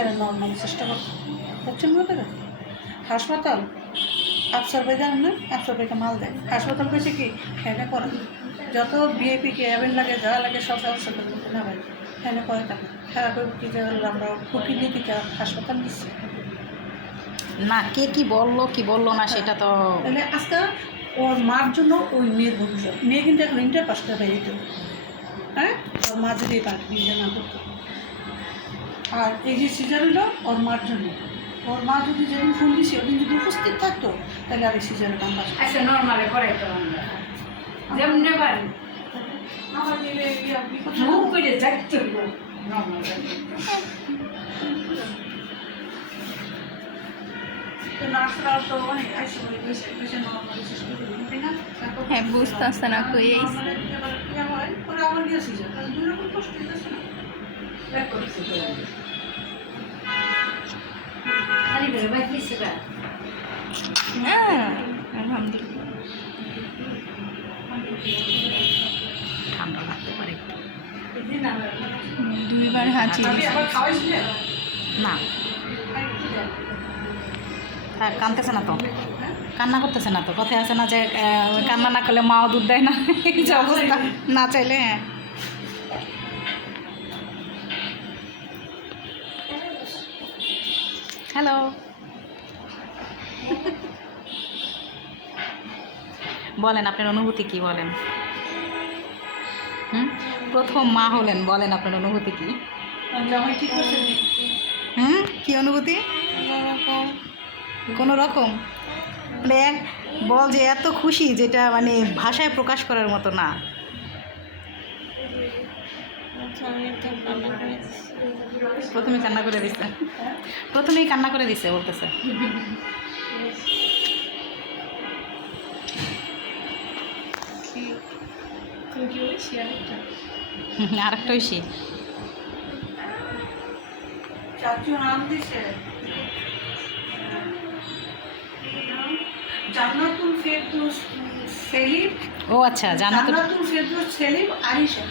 সিজারে normal চেষ্টা করতে বুঝছেন বলতে হাসপাতাল আফসার ভাই জানেন না, আফসার ভাইকে মাল দেয় হাসপাতাল পেয়েছে কি ফ্যানে করে যত বিআইপি কে অ্যাভেন লাগে যা লাগে সব ব্যবস্থা করে দিতে না ভাই ফ্যানে করে থাকে খারাপ কি আমরা ফুকি দিয়ে দিতে হাসপাতাল দিচ্ছি না কে কি বললো না সেটা তো তাহলে আজকে ওর মার জন্য ওই মেয়ের ভবিষ্যৎ মেয়ে কিন্তু এখন ইন্টার পাস করে বেরিয়ে যেত হ্যাঁ ওর মা যদি এই পার্টি নিজে না করতো আর এই যে সিজার হলো ওর মার জন্য ওর মা যদি যেদিন ফোন দিছে ওদিন যদি উপস্থিত থাকতো তাহলে আর এই সিজারের দাম বাঁচত আচ্ছা নর্মালে করে তো আমরা যেমনি পারি আমার দিলে মুখ করে যাইতে নর্মাল নার্সরা তো অনেক আইসি বলে বেশি নর্মাল শেষ করে দিন তাই না হ্যাঁ বুঝতে আসছে না কই আইছে হয় ওরা আমার নিয়ে সিজার তাহলে দুই রকম কষ্ট হইতেছে না খালি করে বাইক দিছে না হ্যাঁ আলহামদুলিল্লাহ ঠান্ডা লাগতে পারে একটু। দুইবার হাঁচি আমি আবার খাওয়াইছিলেন না হ্যাঁ কাঁদতেছে না তো কান্না করতেছে না তো কথায় আছে না যে কান্না না করলে মাও দুধ দেয় না এই যে অবস্থা না চাইলে হ্যাঁ হ্যালো বলেন আপনার অনুভূতি কি বলেন প্রথম মা হলেন বলেন আপনার অনুভূতি কি জামাই ঠিক আছে কি অনুভূতি কোনো রকম মানে বল যে এত খুশি যেটা মানে ভাষায় প্রকাশ করার মতো না প্রথমেই কান্না করে দিচ্ছে বলতেছে আর একটা ঐশী চাচু নাম দিছে জান্নাতুল ফেরদৌস সেলিম ও আচ্ছা জান্নাতুল জান্নাতুল ফেরদৌস সেলিম আরিশা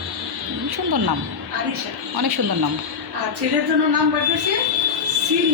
সুন্দর নাম আরিশা অনেক সুন্দর নাম আর ছেলের জন্য নাম বাড়তেছে সিল